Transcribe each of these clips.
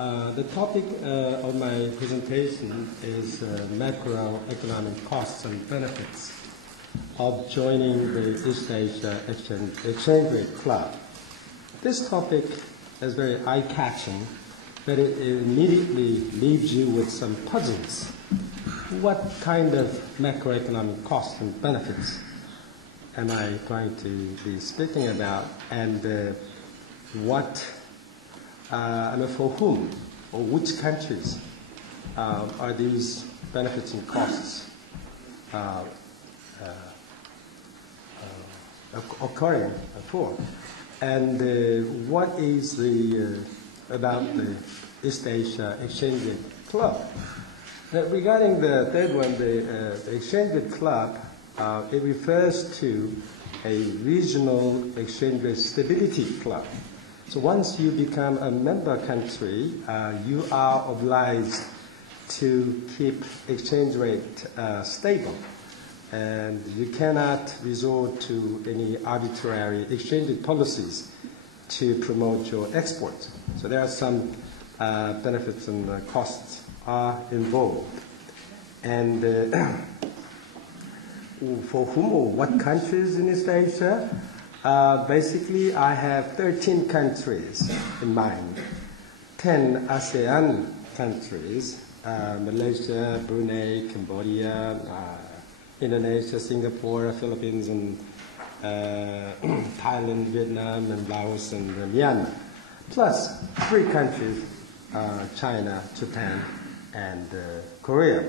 The topic of my presentation is macroeconomic costs and benefits of joining the East Asia Exchange Rate Club. This topic is very eye-catching, but it immediately leaves you with some puzzles. What kind of macroeconomic costs and benefits am I going to be speaking about, and for whom or which countries are these benefits and costs occurring for? And what is about the East Asia Exchange Rate Club? Now, regarding the third one, the Exchange Rate Club, it refers to a regional exchange rate stability club. So once you become a member country, you are obliged to keep exchange rate stable. And you cannot resort to any arbitrary exchange rate policies to promote your export. So there are some benefits and costs are involved. And for whom or what countries in East Asia? Basically, I have 13 countries in mind. 10 ASEAN countries, Malaysia, Brunei, Cambodia, Indonesia, Singapore, Philippines, and Thailand, Vietnam, and Laos, and Myanmar. Plus 3 countries, China, Japan, and Korea.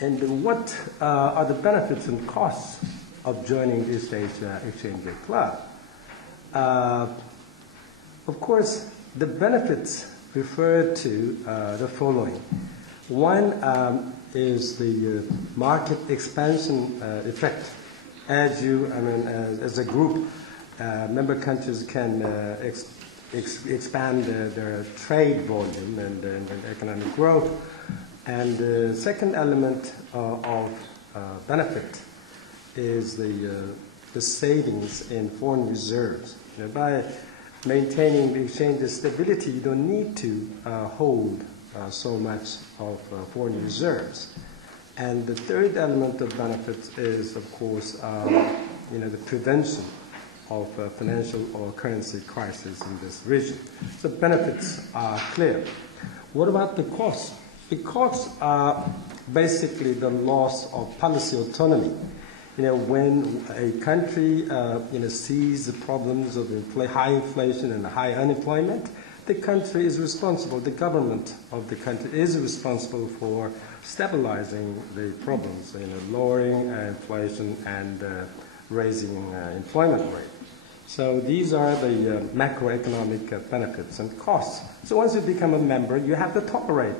And what are the benefits and costs of joining the East Asia Exchange Rate Club? Of course, the benefits refer to the following. One is the market expansion effect. As a group, member countries can expand their trade volume and economic growth. And the second element of benefit is the savings in foreign reserves. By maintaining the exchange stability, you don't need to hold so much of foreign reserves. And the third element of benefits is, of course, the prevention of financial or currency crisis in this region. So benefits are clear. What about the costs? The costs are basically the loss of policy autonomy. When a country sees the problems of high inflation and high unemployment, the country is responsible, the government of the country is responsible for stabilizing the problems, lowering inflation and raising employment rate. So these are the macroeconomic benefits and costs. So once you become a member, you have to tolerate.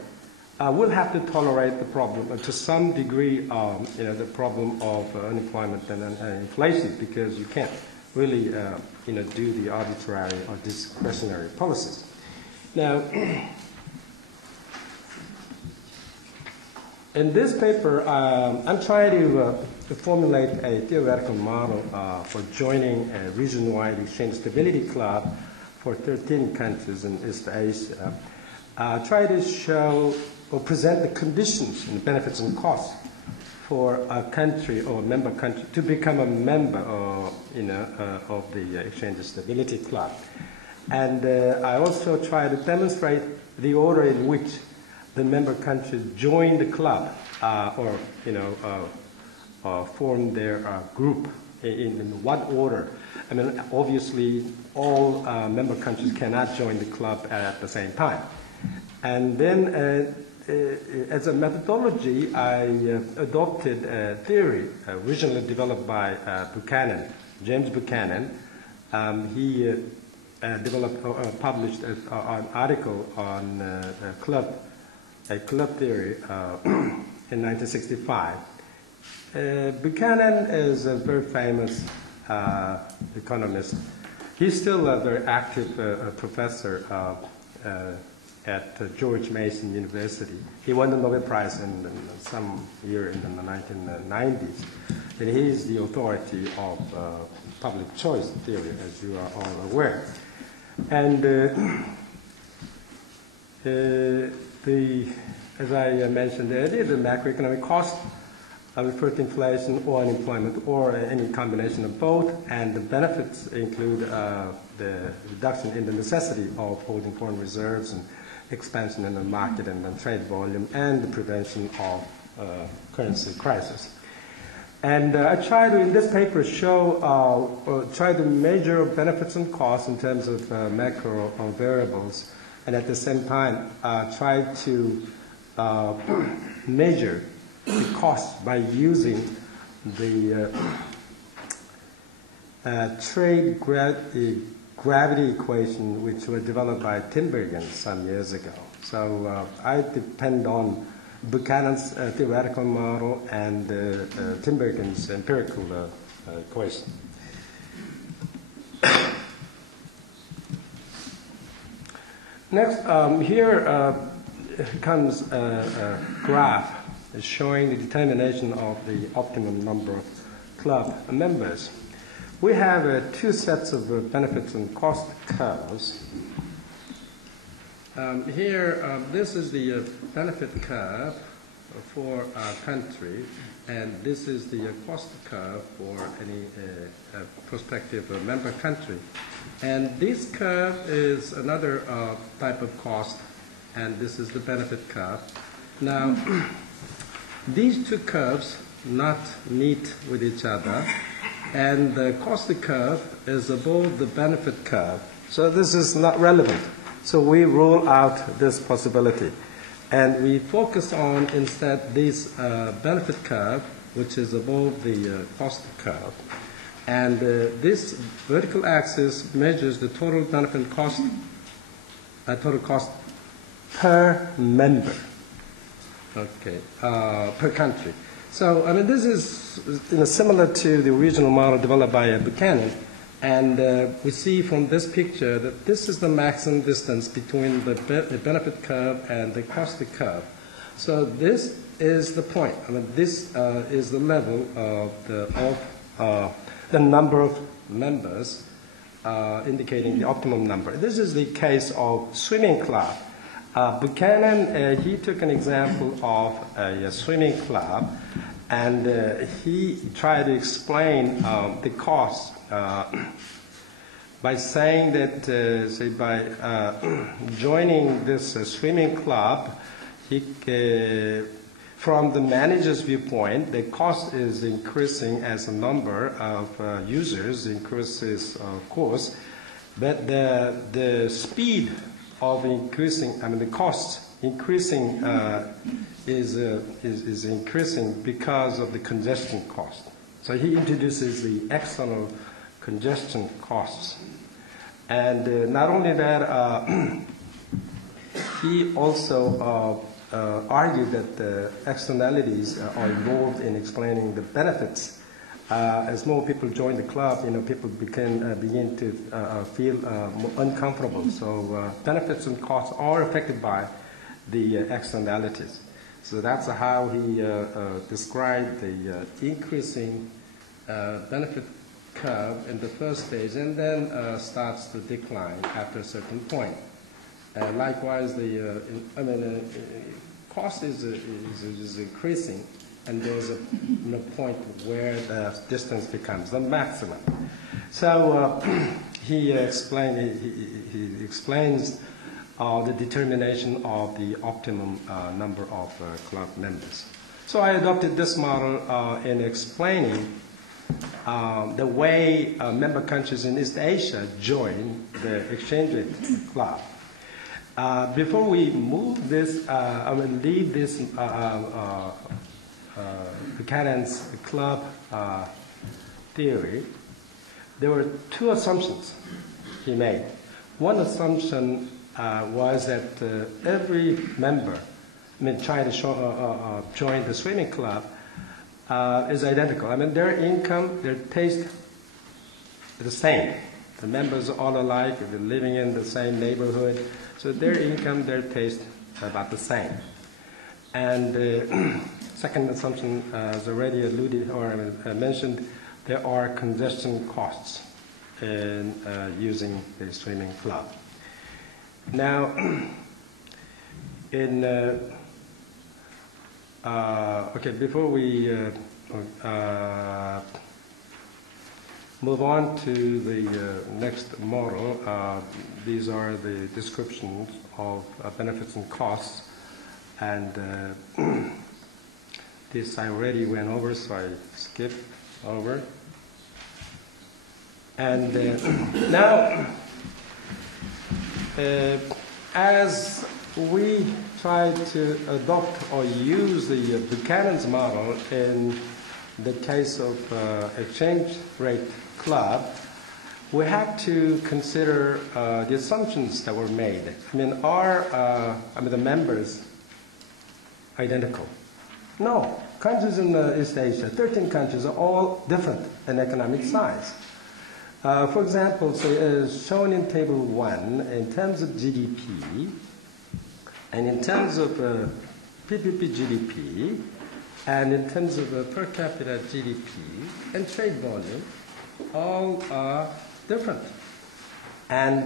We'll have to tolerate the problem to some degree, the problem of unemployment and inflation, because you can't really, do the arbitrary or discretionary policies. Now, in this paper, I'm trying to formulate a theoretical model for joining a region-wide exchange stability club for 13 countries in East Asia. Try to show or present the conditions and benefits and costs for a country or a member country to become a member of the Exchange Stability Club. And I also try to demonstrate the order in which the member countries join the club or form their group, in what order. Obviously, all member countries cannot join the club at the same time. And then as a methodology, I adopted a theory originally developed by James Buchanan. He published an article on a club theory in 1965. Buchanan is a very famous economist. He's still a very active professor at George Mason University. He won the Nobel Prize in some year in the 1990s. And he is the authority of public choice theory, as you are all aware. And As I mentioned earlier, the macroeconomic cost refer to inflation or unemployment or any combination of both, and the benefits include the reduction in the necessity of holding foreign reserves and expansion in the market and the trade volume and the prevention of currency crisis. And I try to, in this paper, try to measure benefits and costs in terms of macro variables, and at the same time try to measure the cost by using the trade gravity equation, which was developed by Tinbergen some years ago. So I depend on Buchanan's theoretical model and Tinbergen's empirical equation. Next, here comes a graph showing the determination of the optimum number of club members. We have two sets of benefits and cost curves. Here, this is the benefit curve for a country, and this is the cost curve for any prospective member country. And this curve is another type of cost, and this is the benefit curve. Now, these two curves not meet with each other, and the cost curve is above the benefit curve. So this is not relevant. So we rule out this possibility. And we focus on instead this benefit curve, which is above the cost curve. And this vertical axis measures the total benefit cost, total cost per member. Okay, per country. So, I mean, this is similar to the original model developed by Buchanan. And we see from this picture that this is the maximum distance between the benefit curve and the cost curve. So this is the point. I mean, this is the level of the number of members indicating the optimum number. This is the case of swimming club. Buchanan, he took an example of a swimming club, and he tried to explain the cost by saying that, say, by joining this swimming club, from the manager's viewpoint, the cost is increasing as the number of users increases, of course, but the speed of increasing, I mean, the cost increasing is increasing because of the congestion cost. So he introduces the external congestion costs. And not only that, he also argued that the externalities are involved in explaining the benefits. As more people join the club, people begin to feel more uncomfortable. So benefits and costs are affected by the externalities. So that's how he described the increasing benefit curve in the first stage, and then starts to decline after a certain point. Likewise, the cost is increasing, and there's a point where the distance becomes the maximum. So he explains the determination of the optimum number of club members. So I adopted this model in explaining the way member countries in East Asia join the exchange rate club. Before we move this, leave this Buchanan's club theory, there were two assumptions he made. One assumption was that every member, trying to join the swimming club, is identical. I mean, their income, their taste are the same. The members are all alike, they're living in the same neighborhood, so their income, their taste are about the same. And second assumption, as already alluded or mentioned, there are congestion costs in using the swimming club. Now, in okay, before we move on to the next model, these are the descriptions of benefits and costs, and this I already went over, so I skip over. And now, as we try to adopt or use the Buchanan's model in the case of exchange rate club, we have to consider the assumptions that were made. I mean, are the members identical? No. Countries in East Asia, 13 countries, are all different in economic size. For example, so as shown in Table 1, in terms of GDP, and in terms of PPP GDP, and in terms of per capita GDP and trade volume, all are different. And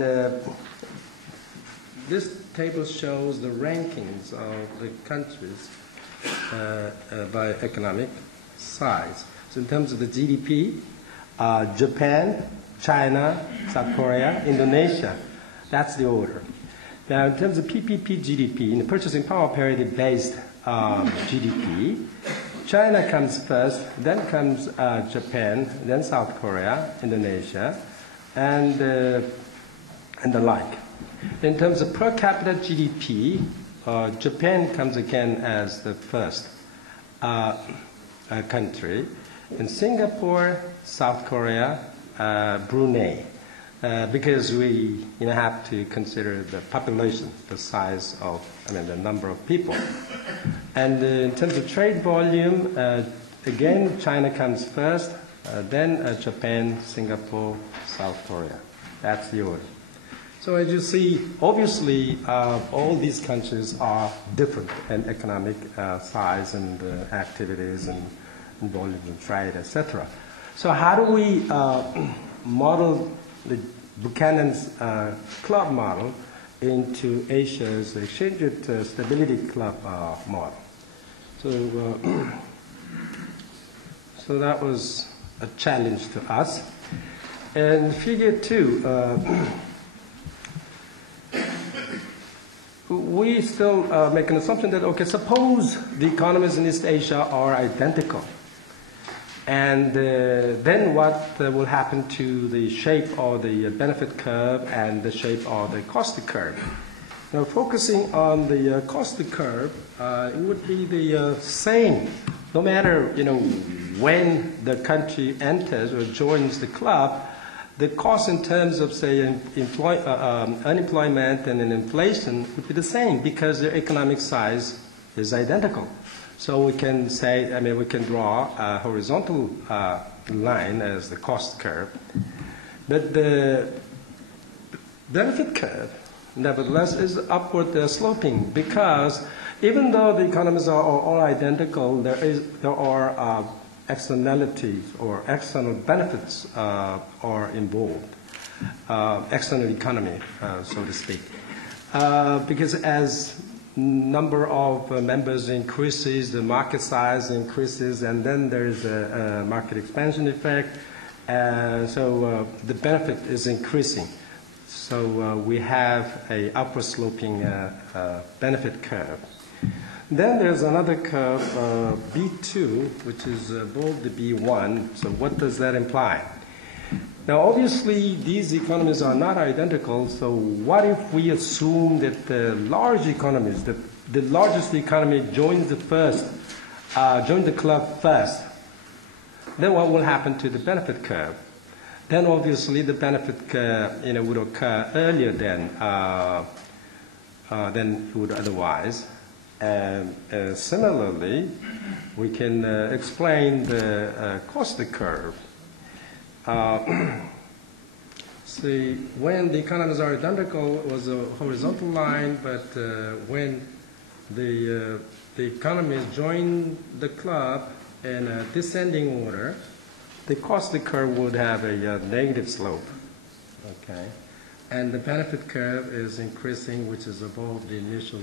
this table shows the rankings of the countries by economic size. So in terms of the GDP, Japan, China, South Korea, Indonesia, that's the order. Now in terms of PPP GDP, in the purchasing power parity based GDP, China comes first, then comes Japan, then South Korea, Indonesia, and the like. In terms of per capita GDP, Japan comes again as the first country, and Singapore, South Korea, Brunei, because we have to consider the population, the size of, the number of people. And in terms of trade volume, again, China comes first, then Japan, Singapore, South Korea. That's the order. So as you see, obviously, all these countries are different in economic size and activities and volumes of trade, etc. So how do we model the Buchanan's club model into Asia's exchange rate stability club model? So that was a challenge to us. And figure 2, we still make an assumption that, okay, suppose the economies in East Asia are identical. And then what will happen to the shape of the benefit curve and the shape of the cost curve? Now, focusing on the cost curve, it would be the same, no matter when the country enters or joins the club. The cost in terms of, say, unemployment and inflation would be the same because their economic size is identical. So we can say, we can draw a horizontal line as the cost curve. But the benefit curve, nevertheless, is upward sloping because even though the economies are all identical, there are externalities or external benefits are involved, external economy, so to speak. Because as number of members increases, the market size increases, and then there's a market expansion effect, so the benefit is increasing. So we have a upward sloping benefit curve. Then there's another curve, B2, which is above the B1. So what does that imply? Now, obviously, these economies are not identical. So what if we assume that the large economies, the largest economy joins the club first? Then what will happen to the benefit curve? Then obviously the benefit curve, would occur earlier than it would otherwise. And similarly, we can explain the cost curve. See, when the economies are identical, it was a horizontal line, but when the economies join the club in a descending order, the cost curve would have a negative slope. Okay, and the benefit curve is increasing, which is above the initial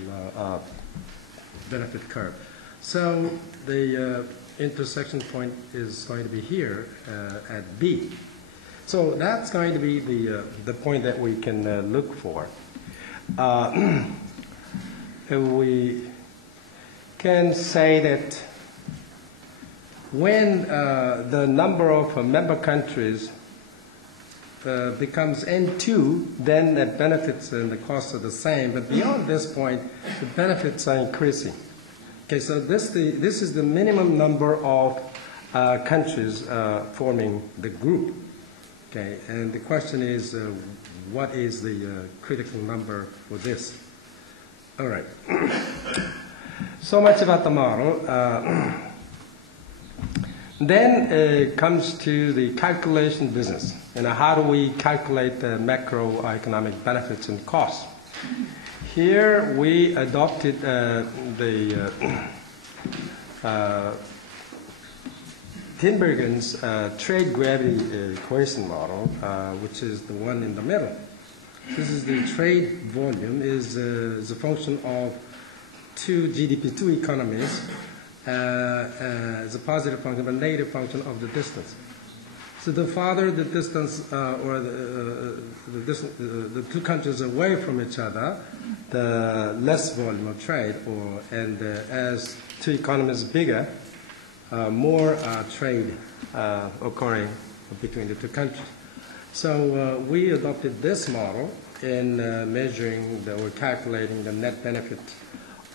benefit curve. So the intersection point is going to be here at B. So that's going to be the point that we can look for. We can say that when the number of member countries becomes N2, then the benefits and the costs are the same. But beyond this point, the benefits are increasing. Okay, so this is the minimum number of countries forming the group. Okay, and the question is, what is the critical number for this? All right. So much about the model. Then it comes to the calculation business. How do we calculate the macroeconomic benefits and costs? Here we adopted the Tinbergen's trade gravity equation model, which is the one in the middle. This is the trade volume is a function of two GDP, two economies, as a positive function, but negative function of the distance. So the farther the distance or the two countries away from each other, the less volume of trade, and as two economies bigger, more trade occurring between the two countries. So we adopted this model in measuring or calculating the net benefit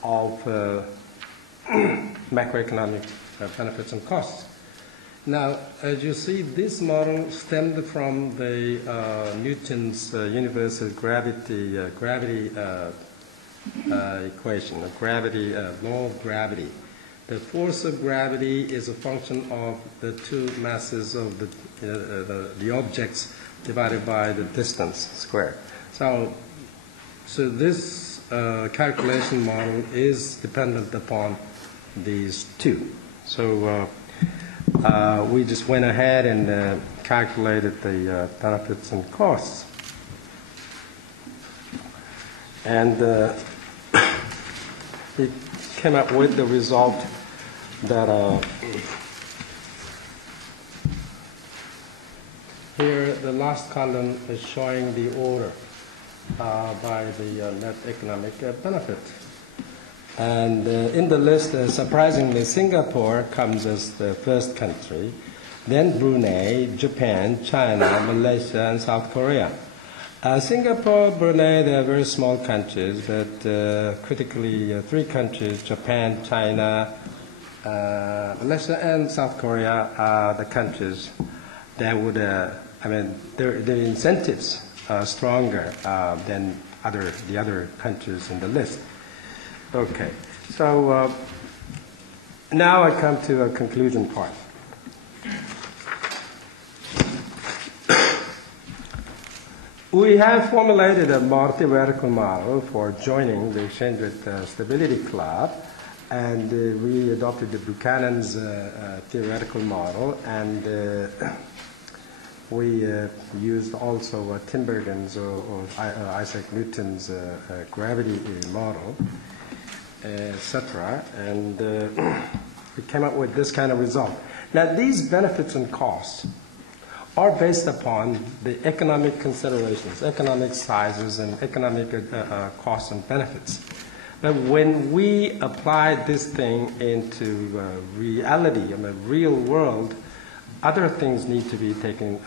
of macroeconomic benefits and costs. Now, as you see, this model stemmed from the Newton's universal gravity equation, law of gravity. The force of gravity is a function of the two masses of the objects divided by the distance squared. So this calculation model is dependent upon these two. So we just went ahead and calculated the benefits and costs. And we came up with the result that here the last column is showing the order by the net economic benefit. And in the list, surprisingly, Singapore comes as the first country, then Brunei, Japan, China, Malaysia, and South Korea. Singapore, Brunei, they are very small countries, but critically three countries, Japan, China, Malaysia, and South Korea are the countries that would, their incentives are stronger than the other countries in the list. Okay, so now I come to a conclusion part. We have formulated a multi-radical model for joining the Exchange Rate Stability Club, and we adopted the Buchanan's theoretical model, and we used also Tinbergen's or Isaac Newton's gravity model, etc., and we came up with this kind of result. Now, these benefits and costs are based upon the economic considerations, economic sizes, and economic costs and benefits. But when we apply this thing into reality, in the real world, other things need to be taken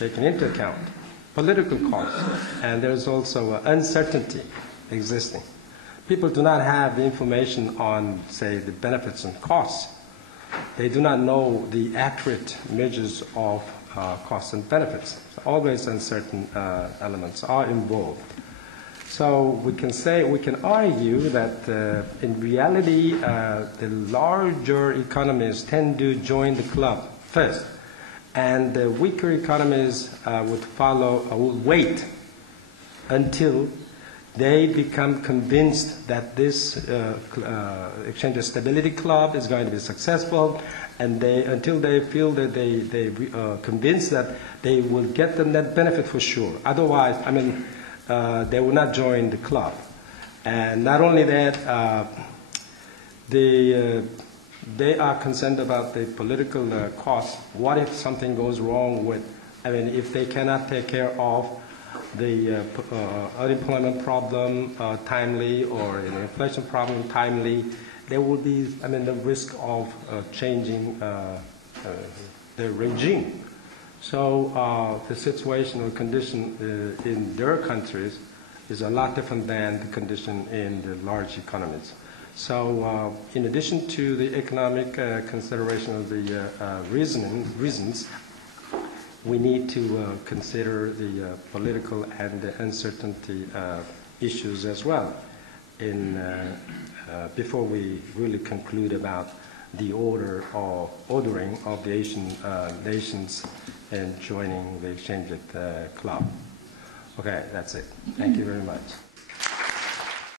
into account. Political costs, and there's also uncertainty existing. People do not have the information on, say, the benefits and costs. They do not know the accurate measures of costs and benefits. Always uncertain elements are involved. So we can argue that in reality, the larger economies tend to join the club first, and the weaker economies would wait until they become convinced that this Exchange Stability Club is going to be successful, and until they feel that they convinced that they will get the net benefit for sure. Otherwise, I mean, they will not join the club. And not only that, they are concerned about the political cost. What if something goes wrong with, I mean, if they cannot take care of the unemployment problem timely, or an inflation problem timely, there will be, I mean, the risk of changing the regime. So the situation or condition in their countries is a lot different than the condition in the large economies. So in addition to the economic consideration of the reasons, we need to consider the political and the uncertainty issues as well before we really conclude about the ordering of the Asian nations and joining the exchange club. Okay, that's it. Thank you very much.